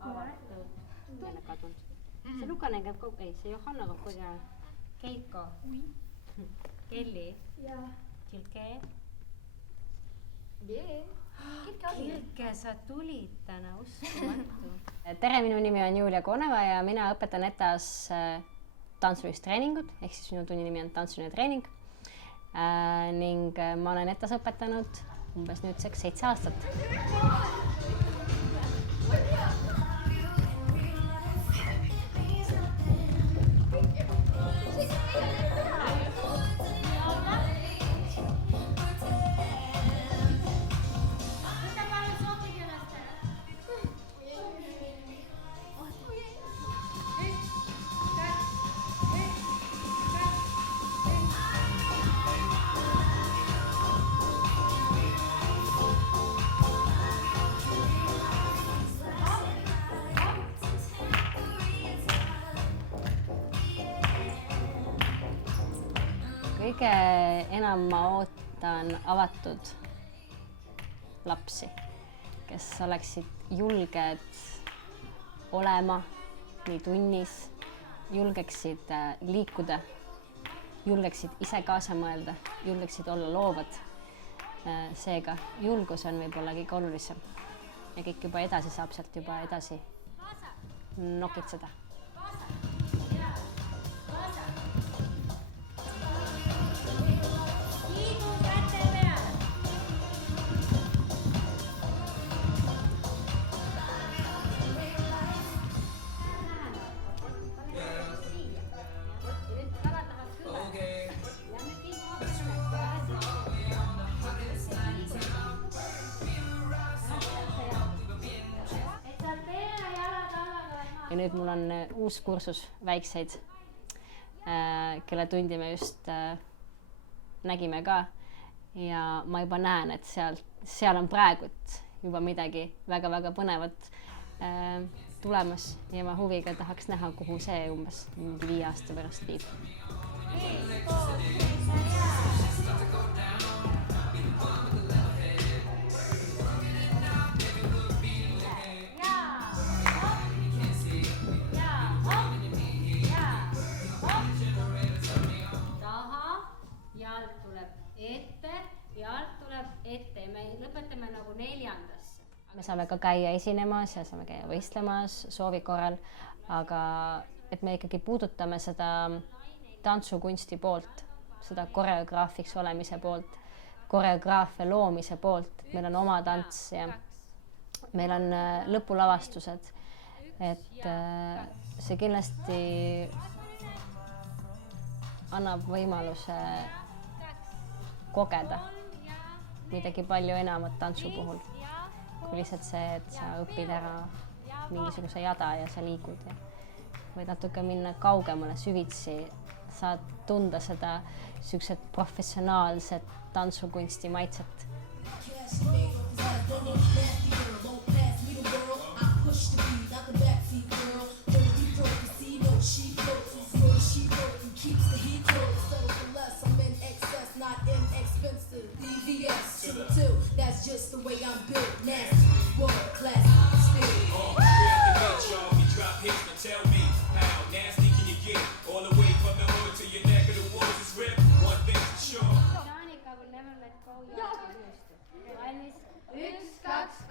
avatud, jälle kadunud. See Lukanen käib kogu, ei, see Johanna käib kogu aeg. Keiko, Kelly, Kilke. Kilke, sa tulid täna, uskumatu. Tere, minu nimi on Julia Koneva ja mina õpetan ETAs tantsulist treeningut, ehk siis minu tunni nimi on tantsuline treening. Ning ma olen ETAs õpetanud umbes nüüdseks 7 aastat. Kõige enam ma ootan avatud lapsi, kes oleksid julged olema nii tunnis, julgeksid liikuda, julgeksid ise kaasa mõelda, julgeksid olla loovad. Seega julgus on võib-olla kõige olulisem ja kõik juba edasi saab sealt juba edasi nokitseda. Ja nüüd mul on uus kursus väikseid, kelle tundi me just nägime ka ja ma juba näen, et seal on praegu juba midagi väga-väga põnevat tulemas ja ma huviga tahaks näha, kuhu see umbes 5 aasta pärast viib. Me lõpetame nagu 4. Me saame ka käia esinemas ja saame käia võistlemas soovi korral, aga et me ikkagi puudutame seda tantsukunsti poolt, seda koreograafiks olemise poolt, koreograafia loomise poolt. Meil on oma tants ja meil on lõpulavastused, et see kindlasti annab võimaluse kogeda midagi palju enamat tantsu puhul, kui lihtsalt see, et sa õpid ära mingisuguse jada ja sa liigud ja võid natuke minna kaugemale süvitsi, saad tunda seda sellised professionaalset tantsukunsti maitset. That's just the way I'm built. Nasty, world class, still. We drop hits, but tell me how nasty can you get? All the way from the hood to your neck of the woods is ripped. One thing for sure. Jaanika will never let go. Valmis, 1, 2.